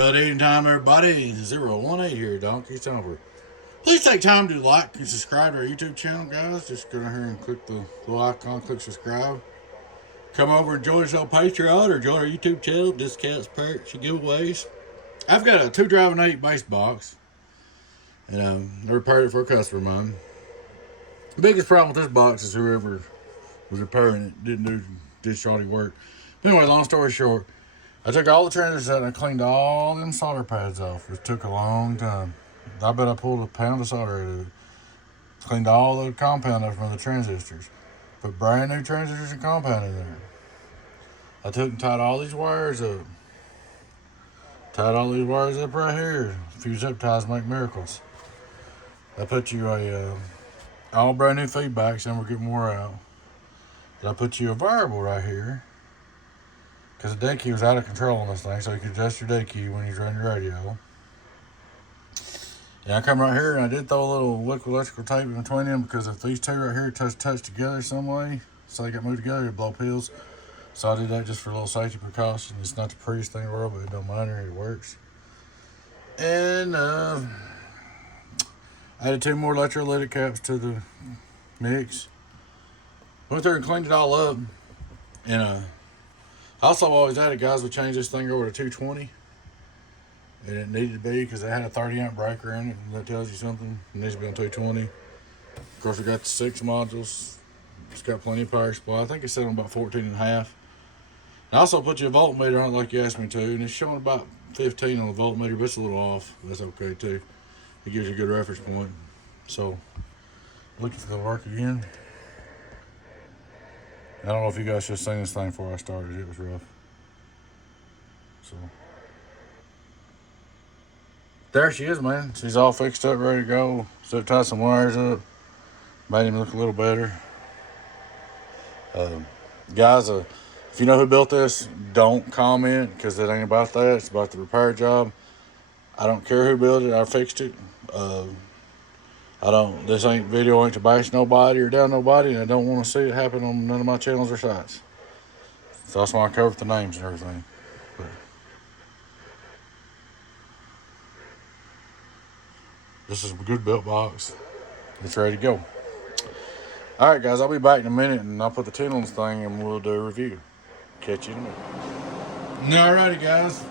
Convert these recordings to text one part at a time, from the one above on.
Good evening time, everybody. 018 here, Donkey Stomper. Please take time to like and subscribe to our YouTube channel, guys. Just go down here and click the little icon, click subscribe. Come over and join us on Patreon or join our YouTube channel, discounts, perks, and giveaways. I've got a 2 driving 8 base box, and I repaired it for a customer of mine. The biggest problem with this box is whoever was repairing it didn't do shoddy work. Anyway, long story short, I took all the transistors out and I cleaned all them solder pads off. It took a long time. I bet I pulled a pound of solder out of it. Cleaned all the compound up from the transistors. Put brand new transistors and compound in there. I took and tied all these wires up. Tied all these wires up right here. Few zip ties make miracles. I put you all brand new feedbacks, and we're getting more out. But I put you a variable right here, because the dead key was out of control on this thing, so you could adjust your dead key when you're running your radio. And I come right here and I did throw a little liquid electrical tape in between them, because if these two right here touch together some way, so they got moved together, it'd blow pills. So I did that just for a little safety precaution. It's not the prettiest thing in the world, but it don't matter, it works. And I added 2 more electrolytic caps to the mix. Went there and cleaned it all up. And also, I've always added, guys, would change this thing over to 220. And it needed to be, because it had a 30 amp breaker in it, and that tells you something. It needs to be on 220. Of course, we got the 6 modules. It's got plenty of power supply. I think it's set on about 14 and a half. I also put you a voltmeter on it like you asked me to, and it's showing about 15 on the voltmeter, but it's a little off. That's okay too. It gives you a good reference point. So, looking for the work again. I don't know if you guys just seen this thing before I started. It was rough. So, there she is, man. She's all fixed up, ready to go. So tied some wires up. Made him look a little better. Guys, if you know who built this, don't comment, because it ain't about that. It's about the repair job. I don't care who built it. I fixed it. This video ain't to bash nobody or down nobody, and I don't want to see it happen on none of my channels or sites. So that's why I covered the names and everything. But this is a good built box. It's ready to go. Alright, guys, I'll be back in a minute, and I'll put the tin on this thing and we'll do a review. Catch you in a minute. Alrighty, guys.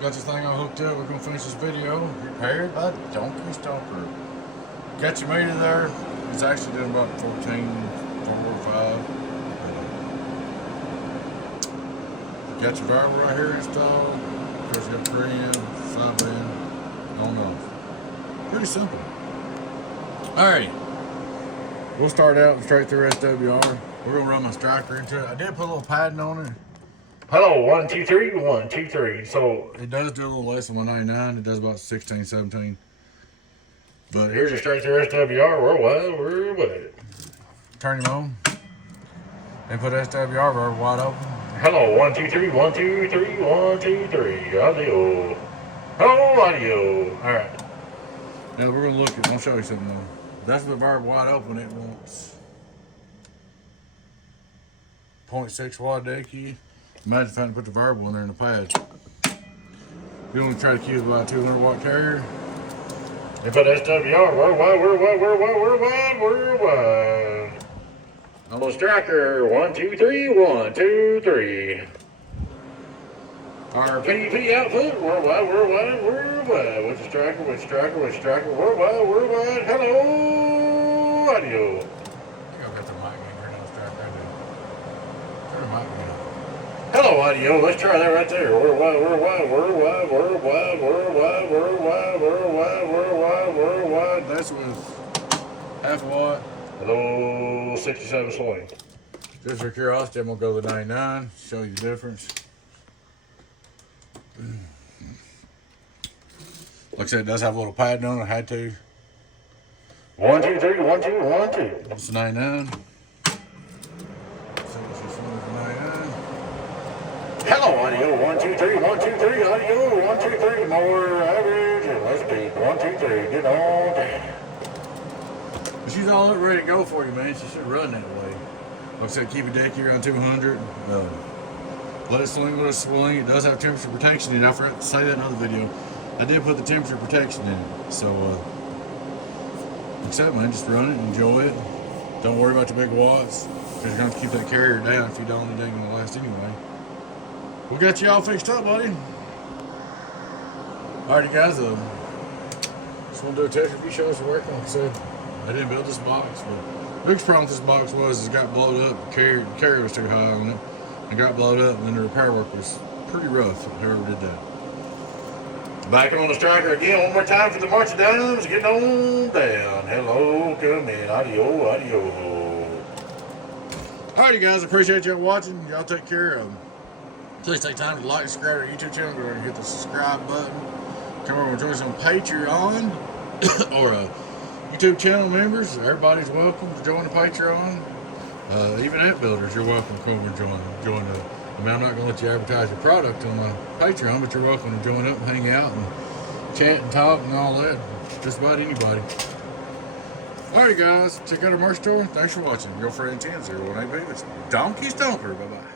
Got this thing all hooked up. We're going to finish this video. Repaired by donkeystomperproducts. Got your meter there. It's actually doing about 14, 4 or 5. Got your variable right here installed. Of course, you got preamp, sideband, on and off. Pretty simple. Alrighty. We'll start out straight through SWR. We're going to run my striker into it. I did put a little padding on it. Hello, 1, 2, 3, 1, 2, 3. So it does do a little less than 199. It does about 16, 17. But here's your straight through SWR. We're wet. Turn him on. And put SWR rubber wide open. Hello, 1, 2, 3, 1, 2, 3, 1, 2, 3. Audio. Hello, audio. Alright. Now we're going to look at, I'll show you something though. That's the variable wide open. It wants 0.6 watt dead key. Imagine if I hadn't put the variable in there in the pad. You want to try to keep about a 200 watt carrier. You put SWR, we're wide. On the striker, 1, 2, 3, 1, 2, 3. Our PDP output, we're wide. With the striker, we're wide. Hello, audio. I think I've got the mic in here now, striker. I do. Turn the mic in. Hello, audio. Let's try that right there. We're wide. That's with half a watt. Hello, 67 swing. Just for curiosity, I'm gonna go to 99. Show you the difference. Like I said, it does have a little pad on it. I had to. 1, 2, 3, 1, 2, 1, 2. It's 99. Hello, audio. 1, 2, 3, 1, 2, 3. Audio. 1, 2, 3. More average and less peak. 1, 2, 3. Get on down. She's all ready to go for you, man. She should run that way. Like I said, keep your deck here around 200. Let it swing, let it swing. It does have temperature protection in it. I forgot to say that in another video. I did put the temperature protection in it. So, except, man, just run it and enjoy it. Don't worry about the big watts, because you're going to keep that carrier down. If you don't, it ain't going to last anyway. We got you all fixed up, buddy. Alrighty, guys. Just want to do a test review, show us the work. Like I said, I didn't build this box, but the biggest problem with this box was it got blowed up. The carrier was too high on it. It got blowed up, and then the repair work was pretty rough. Whoever did that. Back on the striker again, one more time for the marching dimes. Getting on down. Hello, come in. Audio, audio. Alrighty, guys. Appreciate y'all watching. Y'all take care. Please take time to like, subscribe to our YouTube channel. Go ahead and hit the subscribe button. Come over and join us on Patreon or YouTube channel members. Everybody's welcome to join the Patreon. Even app builders, you're welcome to come over and join the. I mean, I'm not going to let you advertise your product on my Patreon, but you're welcome to join up and hang out and chat and talk and all that. Just about anybody. Alright, guys, check out our merch store. Thanks for watching. Your friend 1001AB. It's Donkey Stomper. Bye bye.